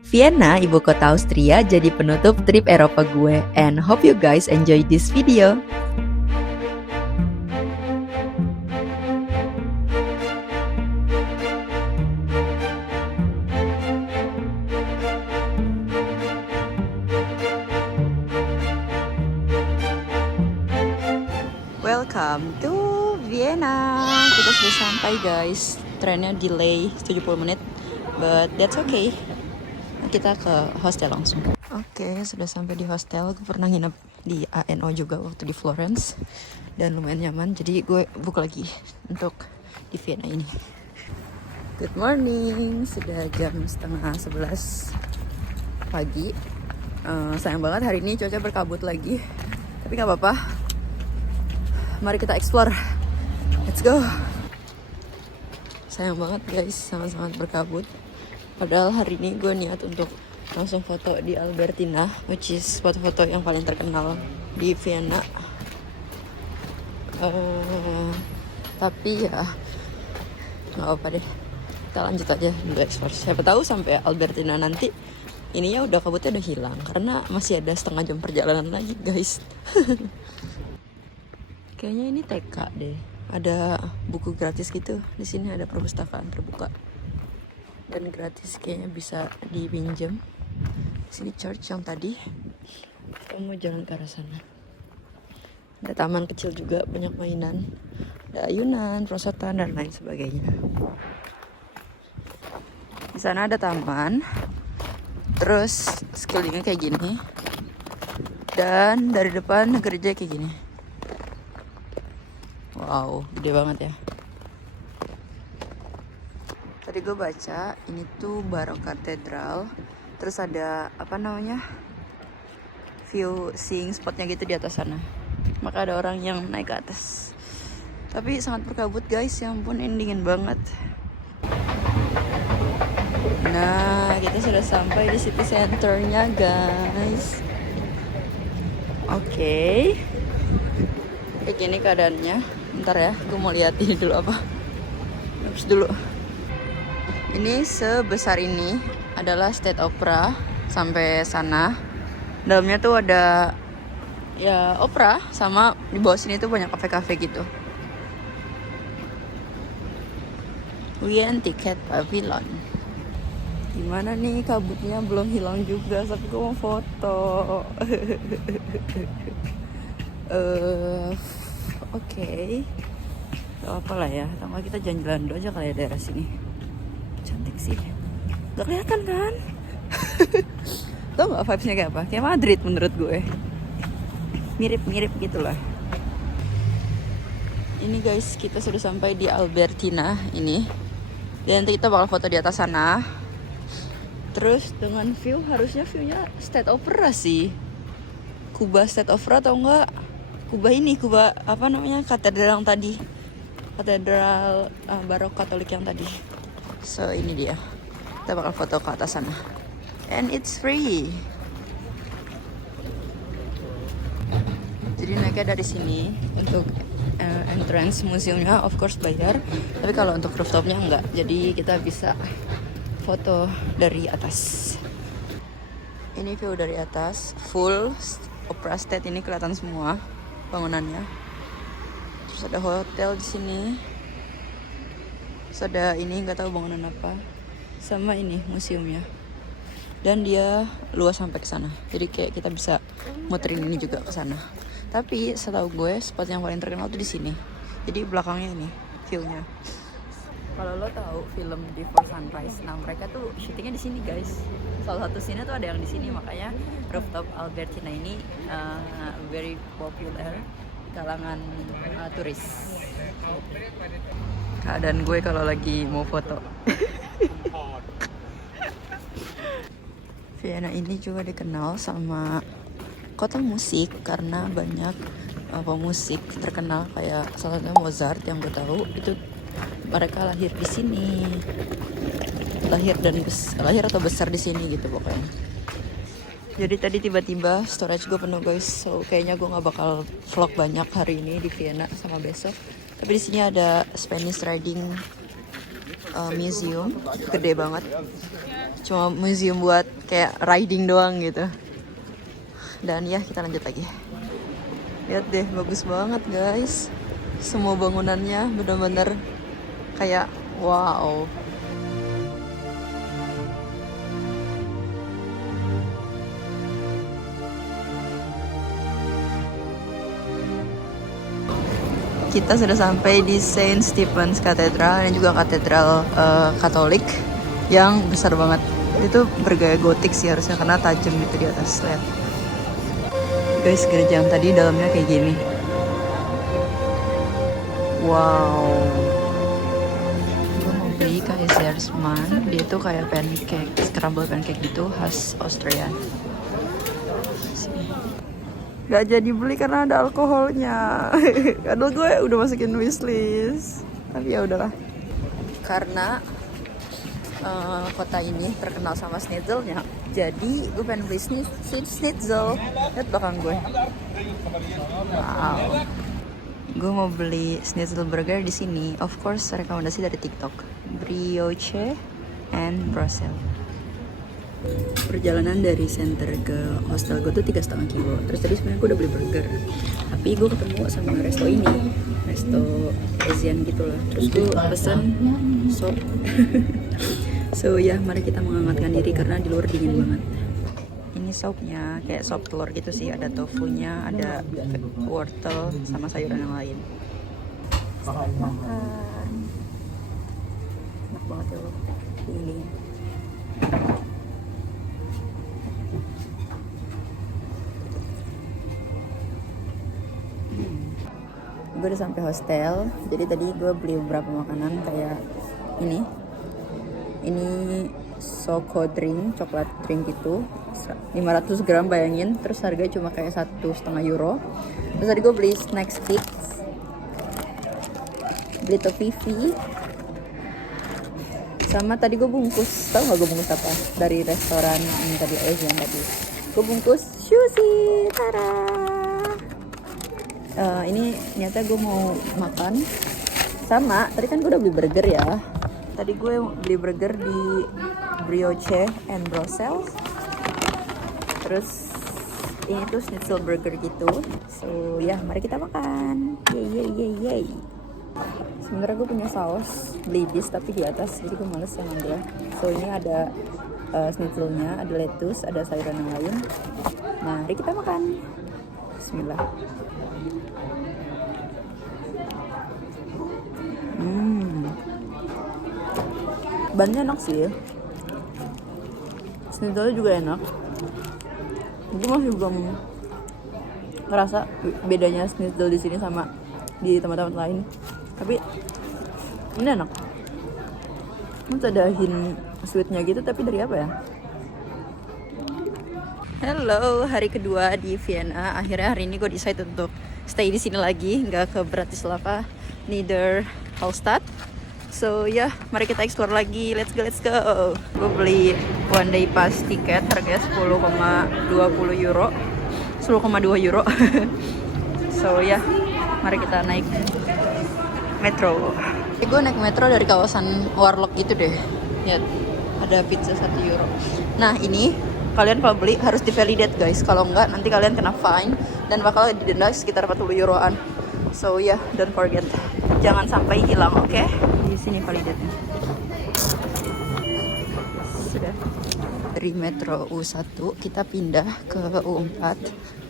Vienna, ibu kota Austria, jadi penutup trip Eropa gue. And hope you guys enjoy this video. Welcome to Vienna. Kita sudah sampai guys. Trennya delay 70 menit, but that's okay. Kita ke hostel langsung. Oke, sudah sampai di hostel. Gue pernah nginep di ANO juga waktu di Florence dan lumayan nyaman. Jadi gue book lagi untuk di Vienna ini. Good morning. Sudah jam setengah 11 pagi. Sayang banget hari ini cuaca berkabut lagi. Tapi nggak apa-apa. Mari kita explore. Let's go. Sayang banget guys, sangat-sangat berkabut. Padahal hari ini gue niat untuk langsung foto di Albertina, which is foto-foto yang paling terkenal di Vienna. Tapi ya nggak apa deh, kita lanjut aja dulu explore. Siapa tahu sampai Albertina nanti ininya udah kabutnya udah hilang, karena masih ada setengah jam perjalanan lagi guys. Kayaknya ini TK deh. Ada buku gratis gitu. Di sini ada perpustakaan terbuka. Dan gratis, kayaknya bisa dipinjam. Sini church yang tadi. Kita mau jalan ke arah sana. Ada taman kecil juga, banyak mainan. Ada ayunan, perosotan, dan lain sebagainya. Di sana ada taman. Terus sekelilingnya kayak gini. Dan dari depan gereja kayak gini. Wow, gede banget ya. Tadi gue baca ini tuh Barok Katedral. Terus ada apa namanya, view seeing spotnya gitu di atas sana. Maka ada orang yang naik ke atas. Tapi sangat berkabut guys, ya ampun, ini dingin banget. Nah, kita sudah sampai di city centernya guys. Oke. Kayak gini keadaannya. Bentar ya, gue mau lihat ini dulu apa. Habis dulu. Ini sebesar ini adalah State Opera sampai sana. Dalamnya tuh ada ya opera, sama di bawah sini tuh banyak kafe-kafe gitu. Wien Ticket Pavilion. Gimana nih, kabutnya belum hilang juga, tapi gue mau foto. Oke. Gak apa lah ya, tambah kita jalan-jalan dulu aja kali ya daerah sini. Cantik sih. Gak kelihatan kan? Tau gak vibes-nya kayak apa? Kayak Madrid menurut gue. Mirip-mirip gitu lah. Ini guys, kita sudah sampai di Albertina ini. Dan nanti kita bakal foto di atas sana. Terus dengan view, harusnya view-nya State Opera sih. Kuba State Opera atau enggak? Kuba apa namanya, katedral yang tadi. Katedral Barok Katolik yang tadi. So ini dia. Kita bakal foto ke atas sana. And it's free. Jadi naiknya dari sini. Untuk entrance museumnya of course bayar. Tapi kalau untuk rooftopnya enggak. Jadi kita bisa foto dari atas. Ini view dari atas. Full Opera State ini kelihatan semua bangunannya. Terus ada hotel di sini. Terus ada ini, nggak tahu bangunan apa. Sama ini museumnya. Dan dia luas sampai ke sana. Jadi kayak kita bisa muterin ini juga ke sana. Tapi setahu gue spot yang paling terkenal tuh di sini. Jadi belakangnya ini view-nya. Kalau lo tahu film Before Sunrise, nah mereka tuh syutingnya di sini guys. Salah satu scene tuh ada yang di sini, makanya rooftop Albertina ini very popular di kalangan turis. Keadaan gue kalau lagi mau foto. Vienna ini juga dikenal sama kota musik karena banyak pemusik terkenal, kayak salah satunya Mozart yang gue tahu itu mereka lahir di sini, lahir atau besar di sini gitu pokoknya. Jadi tadi tiba-tiba storage gue penuh guys, so kayaknya gue nggak bakal vlog banyak hari ini di Vienna sama besok. Tapi di sini ada Spanish riding museum gede banget. Cuma museum buat kayak riding doang gitu. Dan ya kita lanjut lagi. Lihat deh, bagus banget guys. Semua bangunannya bener-bener kayak wow. Kita sudah sampai di Saint Stephen's Cathedral. Ini juga katedral Katolik yang besar banget. Itu bergaya gotik sih harusnya karena tajam gitu di atas. Lihat. Guys, gereja yang tadi dalamnya kayak gini. Wow. Gue mau beli Kaiserschmarrn. Dia tuh kayak pancake, scramble pancake gitu khas Austria. Gak jadi beli karena ada alkoholnya. Padahal gue udah masukin wishlist. Tapi ya udahlah. Karena kota ini terkenal sama schnitzelnya. Jadi gue pengen beli schnitzel. Lihat belakang gue. Wow. Gue mau beli schnitzel burger di sini. Of course rekomendasi dari TikTok. Brioche and Brussels. Perjalanan dari center ke hostel gue tuh 3,5 kilo. Terus tadi sebenarnya gue udah beli burger, tapi gue ketemu sama resto ini, resto Asian gitu lah. Terus gue pesen sop. So ya, mari kita menghangatkan diri karena di luar dingin banget. Ini sopnya kayak sop telur gitu sih. Ada tofunya, ada wortel sama sayuran yang lain. Selamat makan. Enak banget ya lo. Ini. Gue udah sampai hostel. Jadi tadi gue beli beberapa makanan kayak ini Soko drink, coklat drink gitu, 500 gram bayangin. Terus harganya cuma kayak 1,5 euro. Terus tadi gue beli snack sticks, beli toffee, sama tadi gue bungkus, tau gak gue bungkus apa? Dari restoran ini tadi, Asian tadi. Gue bungkus sushi, tara. Ini nyata gue mau makan sama tadi kan gue udah beli burger ya. Tadi gue beli burger di Brioche and Brussels. Terus ini tuh schnitzel burger gitu. So ya, mari kita makan. Yay. Sebenarnya gue punya saus beli bis tapi di atas, jadi gue males yang ambil. So ini ada schnitzelnya, ada lettuce, ada sayuran yang lain. Mari kita makan. Bismillah. Bannya enak sih. Schnitzelnya juga enak. Gue masih belum ngerasa bedanya schnitzel di sini sama di tempat-tempat lain. Tapi ini enak. Ini ada hint sweetnya gitu, tapi dari apa ya? Hello, hari kedua di Vienna. Akhirnya hari ini gue decide untuk stay di sini lagi, nggak ke Bratislava, neither Hallstatt. So ya, mari kita explore lagi. Let's go. Gue beli one day pass tiket harganya 10,2 euro. So ya, mari kita naik metro. Gue naik metro dari kawasan Warlock gitu deh. Lihat, ada pizza 1 euro. Nah ini kalian kalau beli harus di validate guys. Kalau enggak nanti kalian kena fine dan bakal didenda sekitar 40 euroan. So ya, don't forget. Jangan sampai hilang, oke? Okay? Di sini validate-nya. Sudah. Dari metro U1 kita pindah ke U4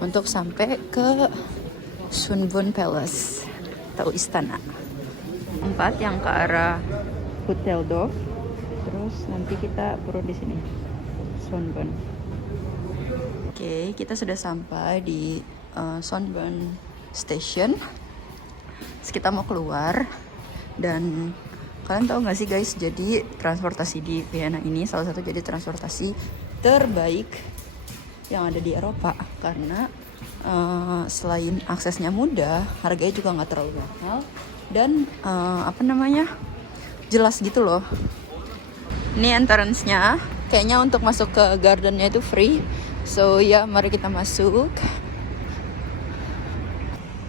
untuk sampai ke Sunbun Palace atau istana. 4 yang ke arah Hotel Dorf. Terus nanti kita turun di sini. Sunbun. Oke, kita sudah sampai di Sunbun Station. Terus kita mau keluar. Dan kalian tahu gak sih guys, jadi transportasi di Vienna ini salah satu jadi transportasi terbaik yang ada di Eropa. Karena selain aksesnya mudah, harganya juga gak terlalu mahal. Dan jelas gitu loh. Ini entrance-nya. Kayaknya untuk masuk ke gardennya itu free. So ya, mari kita masuk.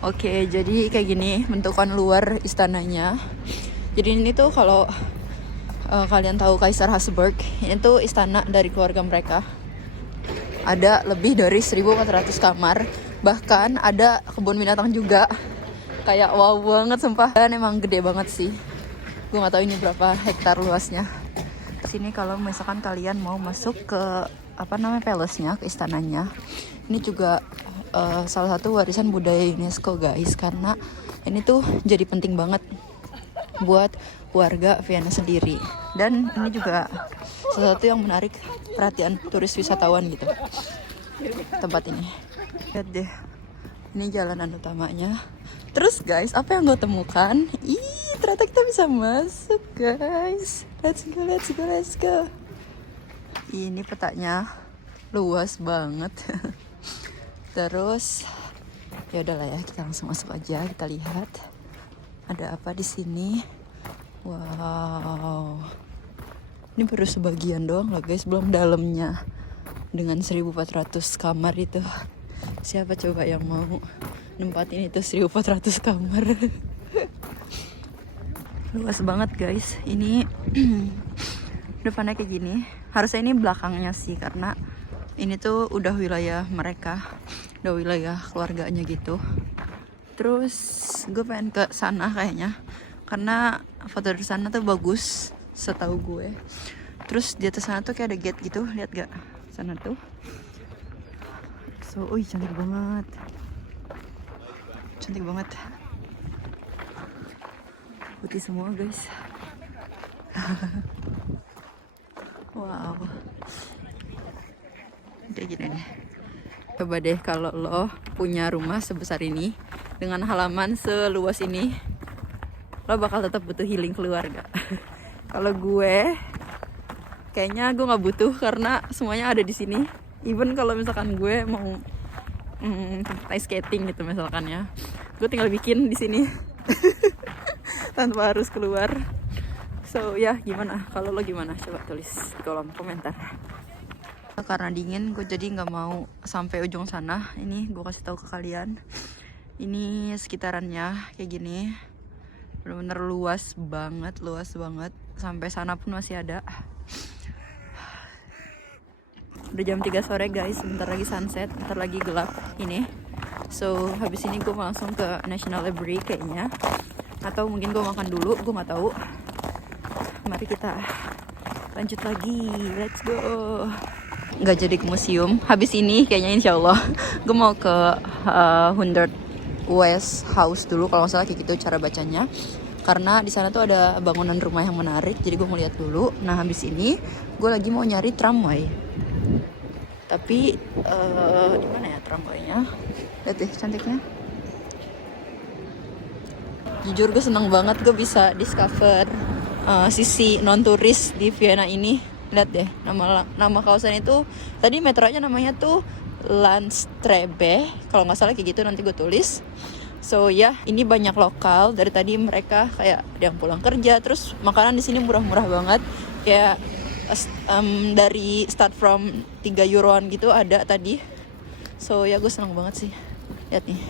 Oke, jadi kayak gini bentukan luar istananya. Jadi ini tuh kalau kalian tahu Kaisar Habsburg, ini tuh istana dari keluarga mereka. Ada lebih dari 1.400 kamar, bahkan ada kebun binatang juga. Kayak wow banget sumpah, dan emang gede banget sih. Gue nggak tahu ini berapa hektar luasnya. Sini kalau misalkan kalian mau masuk ke palace-nya, ke istananya, ini juga salah satu warisan budaya UNESCO guys, karena ini tuh jadi penting banget buat warga Vienna sendiri, dan ini juga salah satu yang menarik perhatian turis wisatawan gitu, tempat ini. Lihat deh, ini jalanan utamanya. Terus guys, apa yang gue temukan? Ih, ternyata kita bisa masuk guys. Let's go, let's go, let's go. Ini petanya luas banget. Terus ya udahlah ya, kita langsung masuk aja, kita lihat ada apa di sini. Wow, ini baru sebagian doang loh guys, belum dalamnya. Dengan 1.400 kamar itu, siapa coba yang mau nempatin itu 1.400 kamar? Luas banget guys. Ini depannya kayak gini. Harusnya ini belakangnya sih, karena ini tuh udah wilayah mereka, udah wilayah keluarganya gitu. Terus gue pengen ke sana kayaknya, karena foto dari sana tuh bagus setahu gue. Terus di atas sana tuh kayak ada gate gitu, lihat gak? Sana tuh. So, cantik banget. Cantik banget. Putih semua guys. Wow. Kayak gini nih. Coba deh kalau lo punya rumah sebesar ini dengan halaman seluas ini, lo bakal tetap butuh healing keluarga. Kalau gue kayaknya gue nggak butuh, karena semuanya ada di sini. Even kalau misalkan gue mau ice skating gitu misalkan ya, gue tinggal bikin di sini tanpa harus keluar. So ya, gimana? Kalau lo gimana? Coba tulis di kolom komentar. Karena dingin, gue jadi nggak mau sampai ujung sana. Ini gue kasih tahu ke kalian. Ini sekitarannya kayak gini, bener-bener luas banget, luas banget. Sampai sana pun masih ada. Udah jam 3 sore guys, bentar lagi sunset, bentar lagi gelap ini. So habis ini gue langsung ke National Library kayaknya, atau mungkin gue makan dulu, gue nggak tahu. Mari kita lanjut lagi, let's go. Nggak jadi ke museum. Habis ini kayaknya insya Allah gue mau ke 100 West House dulu, kalau nggak salah kayak gitu cara bacanya. Karena di sana tuh ada bangunan rumah yang menarik, jadi gue mau lihat dulu. Nah habis ini gue lagi mau nyari tramway. Tapi di mana ya tramwaynya? Lihat deh cantiknya. Jujur gue seneng banget gue bisa discover sisi non turis di Vienna ini. Lihat deh, nama kawasan itu tadi metronya namanya tuh Landstrebe, kalau nggak salah kayak gitu, nanti gue tulis. So ya, ini banyak lokal. Dari tadi mereka kayak ada yang pulang kerja. Terus makanan di sini murah-murah banget. Kayak dari start from 3 euroan gitu ada tadi. So ya gue seneng banget sih. Lihat nih,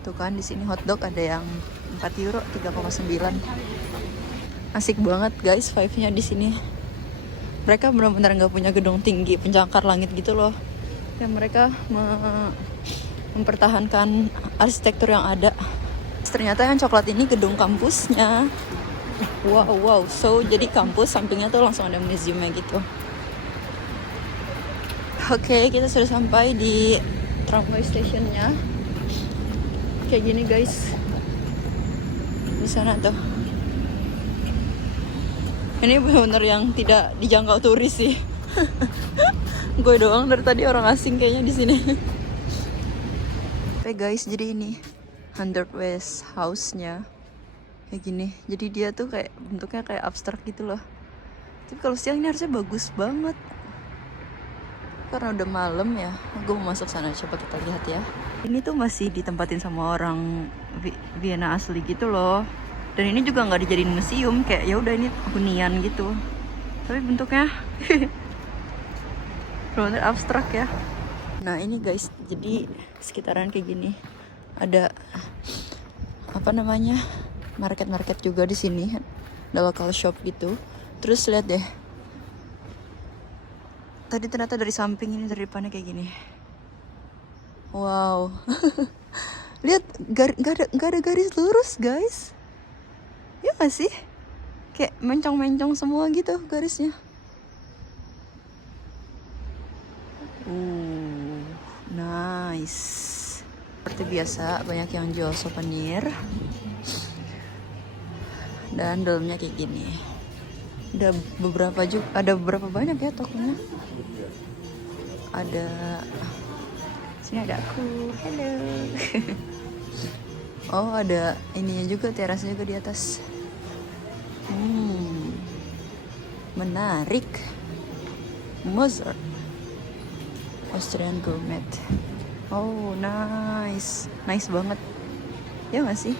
tuh kan di sini hotdog ada yang 4 euro 3,9. Asik banget guys vibe-nya di sini. Mereka benar-benar nggak punya gedung tinggi pencakar langit gitu loh. Ya mereka mempertahankan arsitektur yang ada. Ternyata yang coklat ini gedung kampusnya. Wow. So jadi kampus sampingnya tuh langsung ada museumnya gitu. Oke, kita sudah sampai di tramway stationnya. Kayak gini guys. Di sana tuh. Ini benar-benar yang tidak dijangkau turis sih. Gue doang dari tadi orang asing kayaknya di sini. Oke guys, jadi ini 100 West House-nya kayak gini. Jadi dia tuh kayak bentuknya kayak abstrak gitu loh. Tapi kalau siang ini harusnya bagus banget. Karena udah malam ya. Gue mau masuk sana, coba kita lihat ya. Ini tuh masih ditempatin sama orang Vienna asli gitu loh. Dan ini juga nggak dijadiin museum, kayak ya udah ini hunian gitu. Tapi bentuknya bener-bener abstrak ya. Nah ini guys, jadi sekitaran kayak gini ada apa namanya market juga di sini, ada local shop gitu. Terus lihat deh, tadi ternyata dari samping ini, dari depannya kayak gini. Wow. Lihat, gak ada garis lurus guys. Ya gak sih? Kayak mencong-mencong semua gitu garisnya. Nice. Seperti biasa banyak yang jual souvenir. Dan dalamnya kayak gini. Ada beberapa banyak ya tokonya. Ada, sini ada aku. Hello. Oh, ada ininya juga, terasnya juga di atas. Menarik. Mozart Austrian Gourmet. Oh, nice banget ya nggak sih?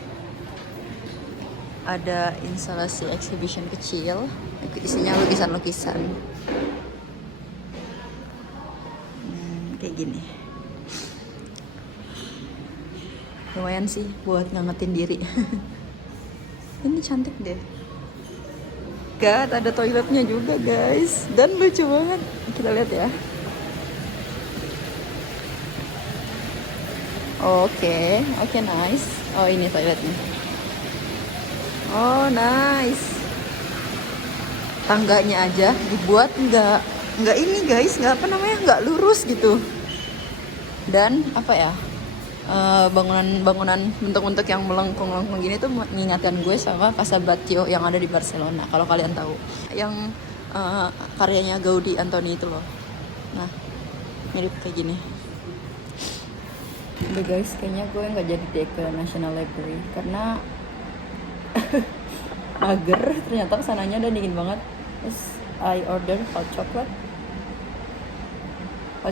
Ada instalasi exhibition kecil, isinya lukisan-lukisan. Kayak gini. Lumayan sih buat ngangetin diri. Ini cantik deh. God, ada toiletnya juga guys. Dan lucu banget. Kita lihat ya. Oke, nice. Oh, ini toiletnya. Oh, nice. Tangganya aja dibuat nggak ini guys, nggak nggak lurus gitu. Dan apa ya? Bangunan bentuk-bentuk yang melengkung-lengkung gini tuh mengingatkan gue sama Casa Batlló yang ada di Barcelona, kalau kalian tahu, yang karyanya Gaudí Antoni itu loh. Nah, mirip kayak gini. Udah guys, kayaknya gue nggak jadi deh ke National Library karena mager, ternyata kesananya udah dingin banget. Terus I order hot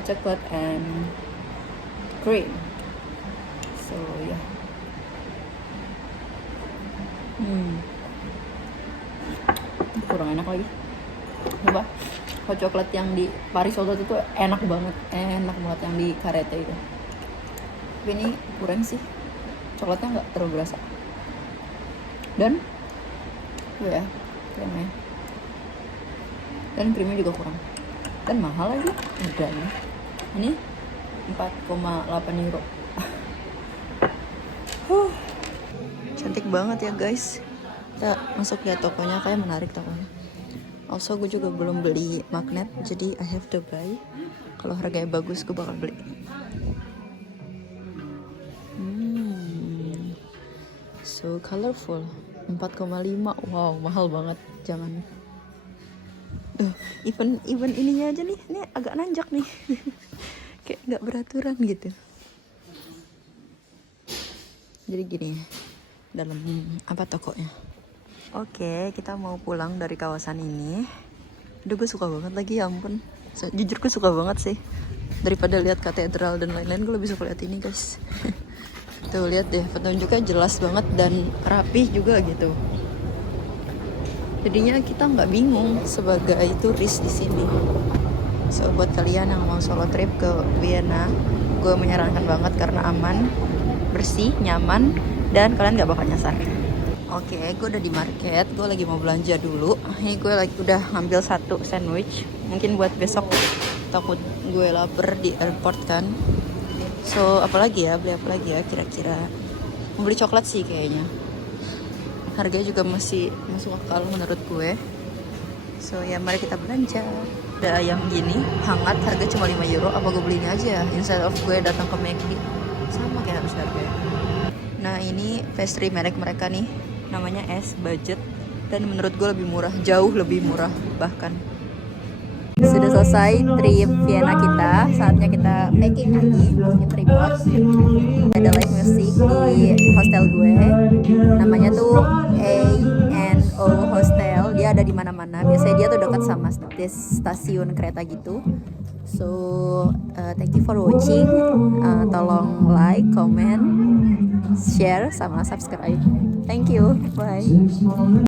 chocolate and cream. So yeah. Kurang enak lagi. Coba hot chocolate yang di Paris waktu itu enak banget yang di Carrete itu. Tapi ini kurang sih, coklatnya nggak terlalu berasa. Dan ya krimnya, dan krimnya juga kurang, dan mahal lagi. Udah nih, ini 4,8 euro. Cantik banget ya guys. Kita masuk lihat tokonya, kayak menarik tokonya. Also gue juga belum beli magnet, jadi I have to buy. Kalau harganya bagus gue bakal beli. So colorful. 4,5. Wow, mahal banget. Jangan. Even ininya aja nih, ini agak nanjak nih. Kayak nggak beraturan gitu. Jadi gini, dalam apa tokonya. Oke, kita mau pulang dari kawasan ini. Udah, gue suka banget lagi, ya ampun. Jujur gue suka banget sih. Daripada lihat katedral dan lain-lain, gue lebih suka lihat ini guys. Tuh lihat deh, petunjuknya jelas banget dan rapi juga gitu. Jadinya kita nggak bingung sebagai turis di sini. So buat kalian yang mau solo trip ke Vienna, gue menyarankan banget karena aman, bersih, nyaman, dan kalian nggak bakal nyasar. Oke, gue udah di market, gue lagi mau belanja dulu. Ini gue udah ngambil 1 sandwich, mungkin buat besok, takut gue lapar di airport kan. So beli apa lagi ya kira-kira. Mau beli coklat sih kayaknya, harganya juga masih masuk akal menurut gue. So ya mari kita belanja. Ada ayam gini hangat, harga cuma 5 euro. Apa gue beli ini aja instead of gue datang ke McD, sama kayak harus harganya. Nah ini pastry merek mereka nih, namanya S Budget, dan menurut gue lebih murah, jauh lebih murah bahkan. Sudah selesai trip Vienna kita, saatnya kita packing lagi, kita report. Ada live music di hostel gue, namanya tuh A&O Hostel. Dia ada di mana-mana. Biasanya dia tuh dekat sama stasiun kereta gitu. So thank you for watching. Tolong like, comment, share, sama subscribe. Thank you. Bye.